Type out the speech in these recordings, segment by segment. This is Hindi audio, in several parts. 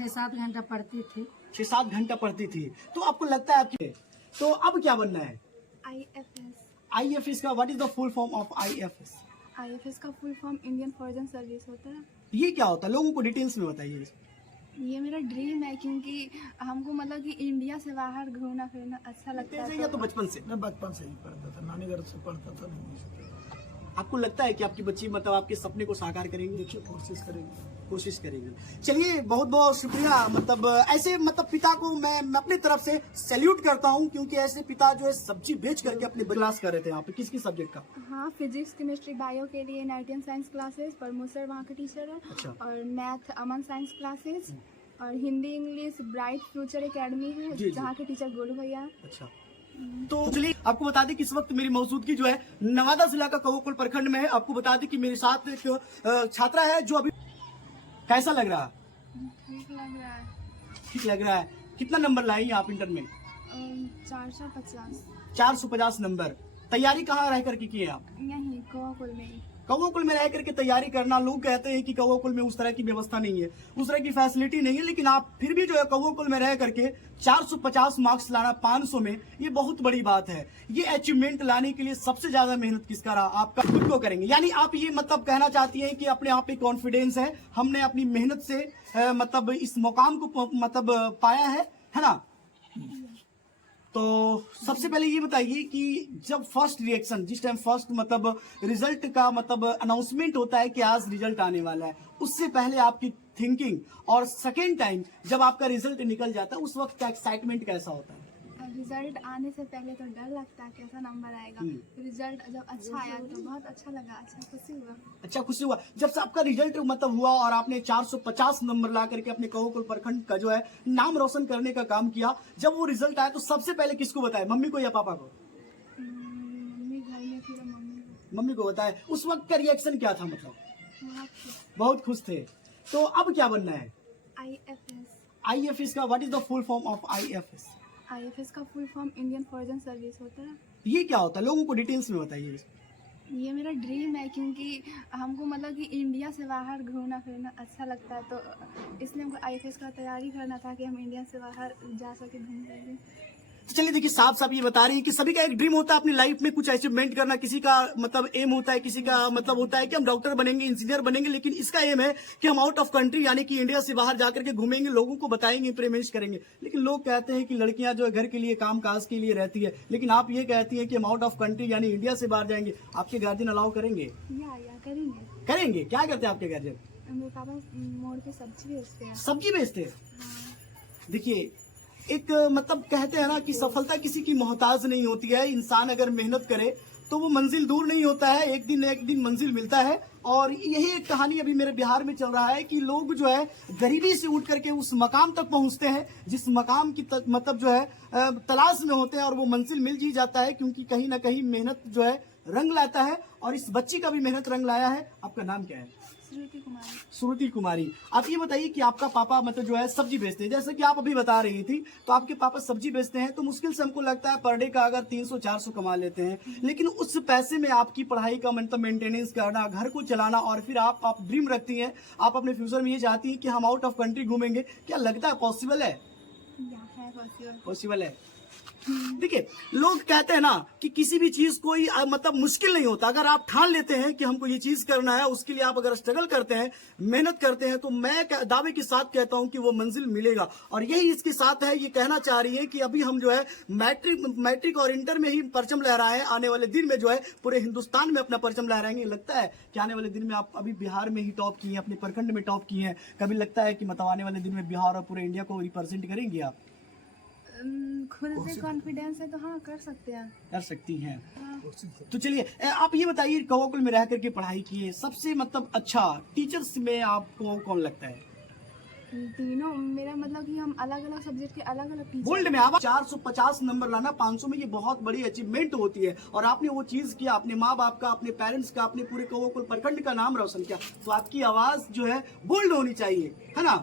6-7 घंटा पढ़ती थी। 6-7 घंटा पढ़ती थी, तो आपको लगता है आपके तो अब क्या बनना है? IFS। IFS का what is the full form of IFS? IFS का full form Indian foreign service होता है। ये क्या होता है, लोगों को डिटेल्स में बताइए। ये मेरा ड्रीम है, क्योंकि हमको मतलब कि इंडिया से बाहर घूमना फिरना अच्छा लगता है। या तो बचपन से मैं बचपन से ही पढ़ता था, नानी घर से पढ़ता था। नहीं, आपको लगता है कि आपकी बच्ची मतलब आपके सपने को साकार करेंगे? देखिए कोशिश करेंगे। कोशिश करेंगे। चलिए, बहुत बहुत शुक्रिया। मतलब ऐसे मतलब पिता को मैं अपनी तरफ से सैल्यूट करता हूं, क्योंकि ऐसे पिता जो है सब्जी बेच करके अपने क्लास कर रहे थे। यहाँ पे किस किस सब्जेक्ट का? हाँ, फिजिक्स केमिस्ट्री बायो के लिए 9 साइंस क्लासेस, प्रमोद सर वहाँ के टीचर है। अच्छा। और मैथ अमन साइंस क्लासेस, और Hindi English bright future academy है, जी। जहाँ के टीचर गोलू भैया। अच्छा, तो चलिए आपको बता दें कि इस वक्त मेरी मौजूदगी जो है नवादा जिला का कवोकुल प्रखंड में है। आपको बता दें कि मेरे साथ एक छात्रा है जो अभी कैसा लग रहा है? ठीक लग रहा है। ठीक लग रहा है। कितना नंबर लाई आप इंटर में? 450। 450 नंबर। तैयारी कहाँ रह करके की है आप? यहीं कोकुल में ही। कौवाकुल में रह करके तैयारी करना, लोग कहते हैं कि कौवाकुल में उस तरह की व्यवस्था नहीं है, उस तरह की फैसिलिटी नहीं है, लेकिन आप फिर भी जो है कौवाकुल में रह करके 450 मार्क्स लाना 500 में, ये बहुत बड़ी बात है। ये अचीवमेंट लाने के लिए सबसे ज्यादा मेहनत किसका रहा? आपका खुद को करेंगे। यानी आप ये मतलब कहना चाहती हैं कि अपने आप पे कॉन्फिडेंस है, हमने अपनी मेहनत से मतलब इस मुकाम को मतलब पाया है ना? तो सबसे पहले ये बताइए कि जब फर्स्ट रिएक्शन, जिस टाइम फर्स्ट मतलब रिजल्ट का मतलब अनाउंसमेंट होता है कि आज रिजल्ट आने वाला है, उससे पहले आपकी थिंकिंग, और सेकेंड टाइम जब आपका रिजल्ट निकल जाता है उस वक्त का एक्साइटमेंट कैसा होता है? रिजल्ट आने से पहले तो डर लगता है कैसा नंबर आएगा। रिजल्ट जब अच्छा आया तो बहुत अच्छा लगा, अच्छा खुशी हुआ। अच्छा, खुशी हुआ जब से आपका रिजल्ट मतलब हुआ और आपने 450 नंबर ला करके अपने कवोकुल प्रखंड का जो है नाम रोशन करने का काम किया। जब वो रिजल्ट आया तो सबसे पहले किसको बताया, मम्मी को या पापा को? मम्मी घर में थी तो मम्मी को बताया। उस वक्त का रिएक्शन क्या था? मतलब मम्मी। बहुत खुश थे। तो अब क्या बनना है? IFS। IFS का what is the full form of IFS? IFS का full form Indian foreign service होता है। ये क्या होता है, लोगों को डिटेल्स में बताइए। ये मेरा ड्रीम है, क्योंकि हमको मतलब कि इंडिया से बाहर घूमना फिरना अच्छा लगता है, तो इसलिए हमको IFS का तैयारी करना था कि हम इंडिया से बाहर जा सके, घूम सके। तो चलिए देखिए, साफ साफ ये बता रही है कि सभी का एक ड्रीम होता है अपनी लाइफ में कुछ अचीवमेंट करना। किसी का मतलब एम होता है, किसी का मतलब होता है कि हम डॉक्टर बनेंगे, इंजीनियर बनेंगे, लेकिन इसका एम है कि हम आउट ऑफ कंट्री यानी कि इंडिया से बाहर जाकर के घूमेंगे, लोगों को बताएंगे, इंप्लीमेंट करेंगे। लेकिन लोग कहते हैं कि लड़कियां जो है घर के लिए, काम काज के लिए रहती है, लेकिन आप ये कहती है कि हम आउट ऑफ कंट्री यानी इंडिया से बाहर जाएंगे। आपके गार्जियन अलाउ करेंगे? या करेंगे। करेंगे। क्या करते हैं आपके गार्जियन? मेरे पापा मोड़ पे सब्जी बेचते हैं। सब्जी बेचते हैं। देखिए, एक मतलब कहते हैं ना कि सफलता किसी की मोहताज नहीं होती है। इंसान अगर मेहनत करे तो वो मंजिल दूर नहीं होता है, एक दिन मंजिल मिलता है। और यही एक कहानी अभी मेरे बिहार में चल रहा है कि लोग जो है गरीबी से उठ करके उस मकाम तक पहुंचते हैं जिस मकाम की मतलब जो है तलाश में होते हैं, और वो मंजिल मिल ही जाता है, क्योंकि कहीं ना कहीं मेहनत जो है रंग लाता है। और इस बच्ची का भी मेहनत रंग लाया है। आपका नाम क्या है? श्रुति कुमारी। श्रुति कुमारी। आप ये बताइए कि आपका पापा मतलब जो है सब्जी बेचते हैं, जैसे कि आप अभी बता रही थी, तो आपके पापा सब्जी बेचते हैं, तो मुश्किल से हमको लगता है पर डे का अगर 300-400 कमा लेते हैं, लेकिन उस पैसे में आपकी पढ़ाई का मतलब मेंटेनेंस करना, घर को चलाना, और फिर आप ड्रीम रखती हैं, आप अपने फ्यूचर में ये चाहती हैं कि हम आउट ऑफ कंट्री घूमेंगे। क्या लगता है पॉसिबल है? पॉसिबल है। देखिए, लोग कहते हैं ना कि किसी भी चीज कोई मतलब मुश्किल नहीं होता। अगर आप ठान लेते हैं कि हमको ये चीज करना है, उसके लिए आप अगर स्ट्रगल करते हैं, मेहनत करते हैं, तो मैं दावे के साथ कहता हूं कि वो मंजिल मिलेगा। और यही इसके साथ है, ये कहना चाह रही है कि अभी हम जो है मैट्रिक और इंटर में ही परचम लहराए हैं। आने वाले दिन में जो है पूरे हिंदुस्तान में अपना परचम लहराएंगे। लगता है कि आने वाले दिन में आप अभी बिहार में ही टॉप की हैं, अपने प्रखंड में टॉप की हैं, कभी लगता है कि मतलब आने वाले दिन में बिहार और पूरे इंडिया को रिप्रेजेंट करेंगी आप? खुद से कॉन्फिडेंस है तो हाँ कर सकते हैं। कर सकती हैं। हाँ। तो चलिए आप ये बताइए, कवोकुल में रह करके पढ़ाई किए, सबसे मतलब अच्छा टीचर्स में आपको कौन लगता है? तीनों मेरा मतलब कि हम अलग अलग सब्जेक्ट के अलग अलग टीचर। बोल्ड में आप 450 नंबर लाना 500 में, ये बहुत बड़ी अचीवमेंट होती है। और आपने वो चीज किया, अपने माँ बाप का, अपने पेरेंट्स का, अपने पूरे कवोकुल प्रखंड का नाम रोशन किया। तो आपकी आवाज जो है बोल्ड होनी चाहिए, है ना?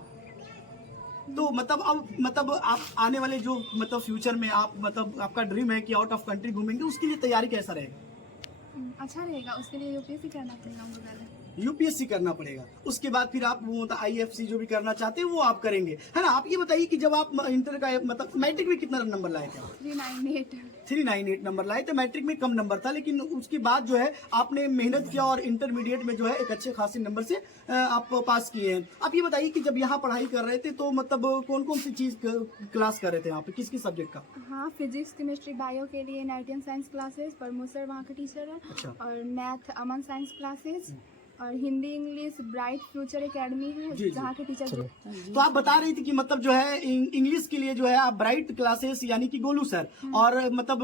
तो मतलब आप आने वाले जो मतलब फ्यूचर में आप मतलब आपका ड्रीम है कि आउट ऑफ कंट्री घूमेंगे, उसके लिए तैयारी कैसा रहेगा? अच्छा रहेगा, उसके लिए UPSC करना पड़ेगा हमको पहले। यूपीएससी करना पड़ेगा, उसके बाद फिर आप वो आईएफसी जो भी करना चाहते हैं वो आप करेंगे, है ना। आप ये बताइए कि जब आप इंटर का मतलब मैट्रिक में कितना नंबर लाए थे आप? 398। 398 नंबर लाए थे। मैट्रिक में कम नंबर था, लेकिन उसके बाद जो है आपने मेहनत किया और इंटरमीडिएट में जो है एक अच्छे खासे नंबर से आप पास किए हैं। आप ये बताइए कि जब यहाँ पढ़ाई कर रहे थे तो मतलब कौन कौन सी चीज क्लास कर रहे थे यहाँ पे, किस किस सब्जेक्ट का? हाँ, फिजिक्स केमिस्ट्री बायो के लिए नाइटियन साइंस क्लासेस, प्रमोद सर वहाँ के टीचर है। अच्छा। और मैथ अमन साइंस क्लासेस, और Hindi English bright future academy है जी। जहाँ के टीचर। तो आप बता रही थी कि मतलब जो है इंग्लिश के लिए जो है आप ब्राइट क्लासेस यानी कि गोलू सर, और मतलब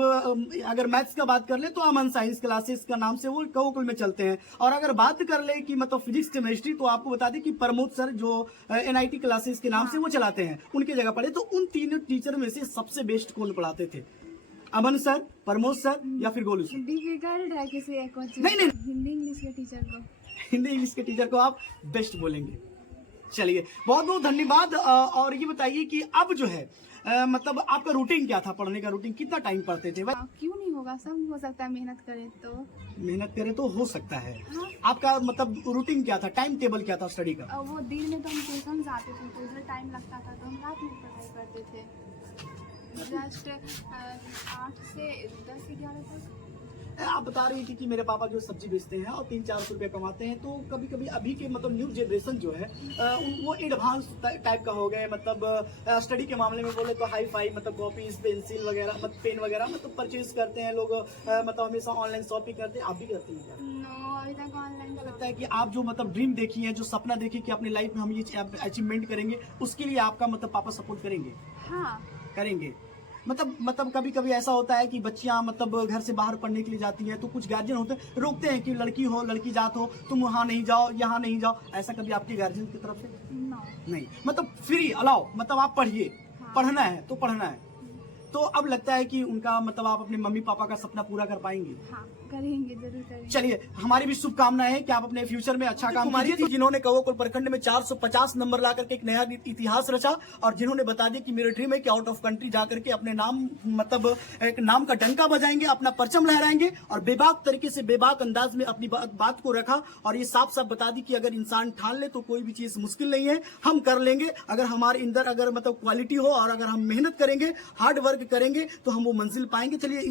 अगर मैथ्स का बात कर ले तो अमन साइंस क्लासेस का नाम से वो कवोकुल में चलते हैं, और अगर बात कर ले कि मतलब फिजिक्स केमिस्ट्री तो आपको बता दें कि प्रमोद सर जो एनआईटी क्लासेस के नाम से वो चलाते हैं उनके जगह पढ़े। तो उन तीनों टीचर में से सबसे बेस्ट कौन पढ़ाते थे? अमन सर, प्रमोद सर या फिर गोलू सर? डिफिकल्ट है किसी एक को नहीं। हिंदी इंग्लिश के टीचर को। हिंदी इंग्लिश के टीचर को आप बेस्ट बोलेंगे। चलिए, बहुत बहुत धन्यवाद। और ये बताइए कि अब जो है मतलब आपका रूटीन क्या था, पढ़ने का रूटीन, कितना टाइम पढ़ते थे? क्यों नहीं होगा, सब हो सकता है मेहनत करे तो। मेहनत करे तो हो सकता है। हाँ। आपका मतलब रूटीन क्या था, टाइम टेबल क्या था स्टडी का? वो दिन में तो हम ट्यूशन जाते थे तो उधर टाइम लगता था, तो हम रात में पढ़ाई करते थे जस्ट 8 से 10-11 तक। आप बता रही थी कि मेरे पापा जो सब्जी बेचते हैं और 300-400 रुपए कमाते हैं, तो कभी कभी अभी के मतलब न्यू जनरेशन जो है वो एडवांस टाइप का हो गए, मतलब स्टडी के मामले में बोले तो हाई फाई, मतलब कॉपीज पेंसिल वगैरह मतलब पेन वगैरह मतलब परचेज करते हैं लोग, मतलब हमेशा ऑनलाइन शॉपिंग करते हैं। आप भी करती हैं क्या? नो, अभी तक ऑनलाइन लगता है कि आप जो मतलब ड्रीम देखी है, जो सपना देखी कि अपनी लाइफ में हम ये अचीवमेंट करेंगे, उसके लिए आपका मतलब पापा सपोर्ट करेंगे? हाँ करेंगे। मतलब कभी कभी ऐसा होता है कि बच्चियां मतलब घर से बाहर पढ़ने के लिए जाती है तो कुछ गार्जियन होते हैं रोकते हैं कि लड़की हो, लड़की जात हो, तुम वहाँ नहीं जाओ, यहाँ नहीं जाओ, ऐसा कभी आपके गार्जियन की तरफ से? नो। नहीं, मतलब फ्री अलाउ, मतलब आप पढ़िए। हाँ। पढ़ना है तो पढ़ना है। तो अब लगता है कि उनका मतलब आप अपने मम्मी पापा का सपना पूरा कर पाएंगे? हाँ, करेंगे, जरूर करेंगे। चलिए, हमारी भी शुभकामनाएं हैं कि आप अपने फ्यूचर में अच्छा काम कीजिए, जिन्होंने कवोकुल प्रखंड में 450 नंबर ला करके एक नया इतिहास रचा, और जिन्होंने बता दिया कि मेरे ड्रीम है कि आउट ऑफ कंट्री जाकर के अपने नाम मतलब एक नाम का डंका बजाएंगे, अपना परचम लहराएंगे, और बेबाक तरीके से बेबाक अंदाज में अपनी बात को रखा, और ये साफ साफ बता दी कि अगर इंसान ठान ले तो कोई भी चीज मुश्किल नहीं है, हम कर लेंगे। अगर हमारे अंदर अगर मतलब क्वालिटी हो और अगर हम मेहनत करेंगे, हार्ड वर्क करेंगे तो हम वो मंजिल पाएंगे। चलिए।